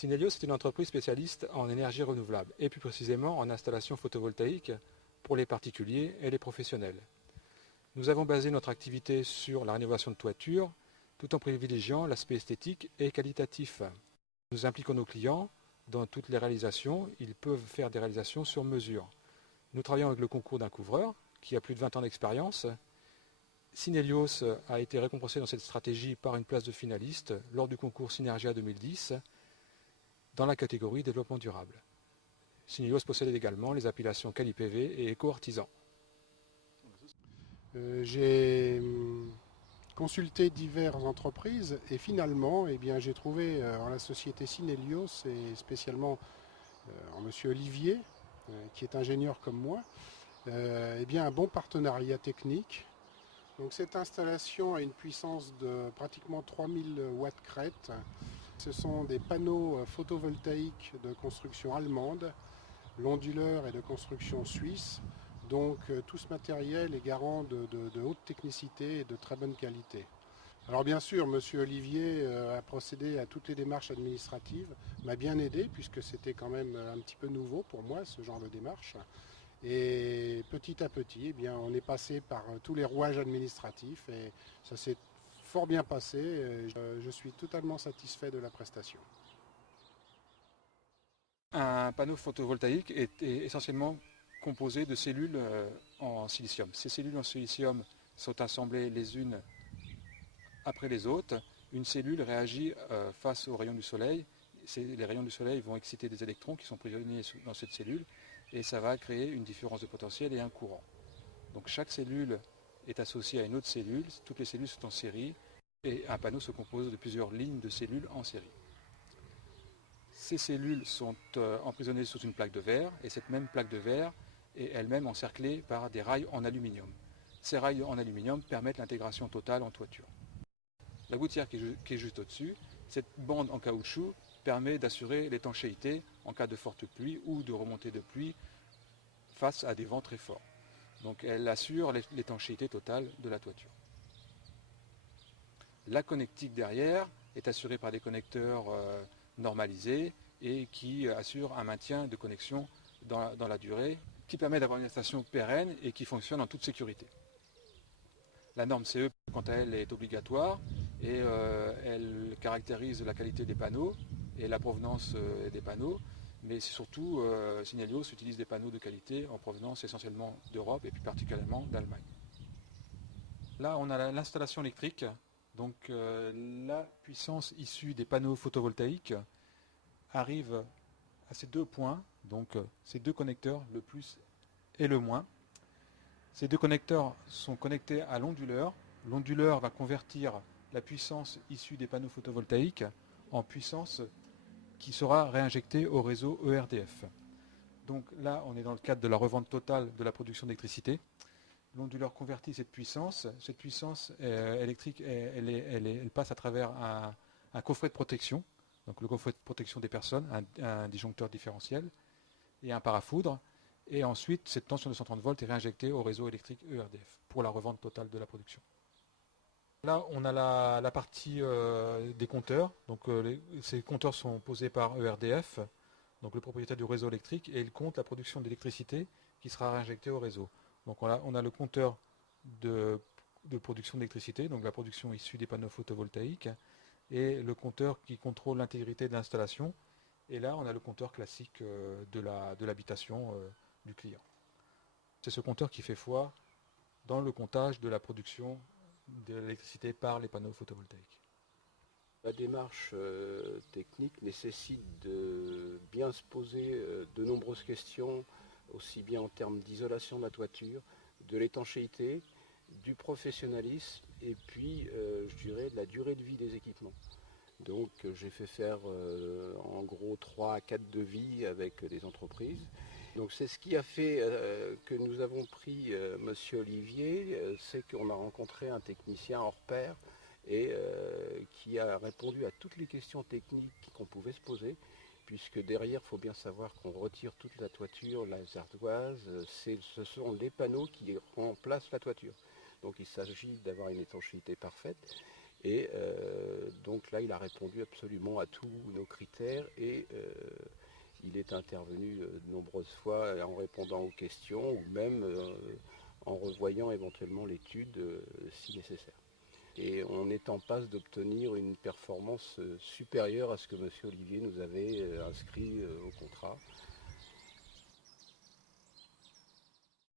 Synelios est une entreprise spécialiste en énergie renouvelable et plus précisément en installation photovoltaïque pour les particuliers et les professionnels. Nous avons basé notre activité sur la rénovation de toiture tout en privilégiant l'aspect esthétique et qualitatif. Nous impliquons nos clients dans toutes les réalisations. Ils peuvent faire des réalisations sur mesure. Nous travaillons avec le concours d'un couvreur qui a plus de 20 ans d'expérience. Synelios a été récompensé dans cette stratégie par une place de finaliste lors du concours Synergia 2010 dans la catégorie développement durable. Synelios possède également les appellations Quali-PV et Éco-Artisan. J'ai consulté diverses entreprises et finalement j'ai trouvé en la société Synelios et spécialement en monsieur Olivier, qui est ingénieur comme moi, un bon partenariat technique. Donc cette installation a une puissance de pratiquement 3000 watts crête. Ce sont des panneaux photovoltaïques de construction allemande, l'onduleur est de construction suisse. Donc tout ce matériel est garant de haute technicité et de très bonne qualité. Alors bien sûr, M. Olivier a procédé à toutes les démarches administratives, m'a bien aidé puisque c'était quand même un petit peu nouveau pour moi ce genre de démarche. Et petit à petit, on est passé par tous les rouages administratifs et ça s'est fort bien passé. Je suis totalement satisfait de la prestation. Un panneau photovoltaïque est essentiellement composé de cellules en silicium. Ces cellules en silicium sont assemblées les unes après les autres. Une cellule réagit face aux rayons du soleil. Les rayons du soleil vont exciter des électrons qui sont prisonniers dans cette cellule et ça va créer une différence de potentiel et un courant. Donc chaque cellule est associée à une autre cellule, toutes les cellules sont en série et un panneau se compose de plusieurs lignes de cellules en série. Ces cellules sont emprisonnées sous une plaque de verre et cette même plaque de verre est elle-même encerclée par des rails en aluminium. Ces rails en aluminium permettent l'intégration totale en toiture. La gouttière qui est juste au-dessus, cette bande en caoutchouc permet d'assurer l'étanchéité en cas de forte pluie ou de remontée de pluie face à des vents très forts. Donc elle assure l'étanchéité totale de la toiture. La connectique derrière est assurée par des connecteurs normalisés et qui assurent un maintien de connexion dans la durée, qui permet d'avoir une installation pérenne et qui fonctionne en toute sécurité. La norme CE, quant à elle, est obligatoire et elle caractérise la qualité des panneaux et la provenance des panneaux, mais surtout Synelios utilise des panneaux de qualité en provenance essentiellement d'Europe et plus particulièrement d'Allemagne. Là, on a l'installation électrique, donc la puissance issue des panneaux photovoltaïques arrive à ces deux points, donc ces deux connecteurs, le plus et le moins. Ces deux connecteurs sont connectés à l'onduleur. L'onduleur va convertir la puissance issue des panneaux photovoltaïques en puissance qui sera réinjectée au réseau ERDF. Donc là, on est dans le cadre de la revente totale de la production d'électricité. L'onduleur convertit cette puissance. Cette puissance électrique, elle passe à travers un coffret de protection, donc le coffret de protection des personnes, un disjoncteur différentiel et un parafoudre. Et ensuite, cette tension de 130 volts est réinjectée au réseau électrique ERDF pour la revente totale de la production. Là, on a la partie des compteurs. Donc, ces compteurs sont posés par ERDF, donc le propriétaire du réseau électrique, et il compte la production d'électricité qui sera réinjectée au réseau. Donc, on a le compteur de production d'électricité, donc la production issue des panneaux photovoltaïques, et le compteur qui contrôle l'intégrité de l'installation. Et là, on a le compteur classique de l'habitation du client. C'est ce compteur qui fait foi dans le comptage de la production de l'électricité par les panneaux photovoltaïques. La démarche technique nécessite de bien se poser de nombreuses questions, aussi bien en termes d'isolation de la toiture, de l'étanchéité, du professionnalisme et puis, je dirais, de la durée de vie des équipements. Donc j'ai fait faire en gros 3 à 4 devis avec des entreprises. Donc c'est ce qui a fait que nous avons pris monsieur Olivier, c'est qu'on a rencontré un technicien hors pair et qui a répondu à toutes les questions techniques qu'on pouvait se poser, puisque derrière, il faut bien savoir qu'on retire toute la toiture, les ardoises, ce sont les panneaux qui remplacent la toiture. Donc il s'agit d'avoir une étanchéité parfaite. Et donc là, il a répondu absolument à tous nos critères et il est intervenu de nombreuses fois en répondant aux questions ou même en revoyant éventuellement l'étude si nécessaire. Et on est en passe d'obtenir une performance supérieure à ce que M. Olivier nous avait inscrit au contrat.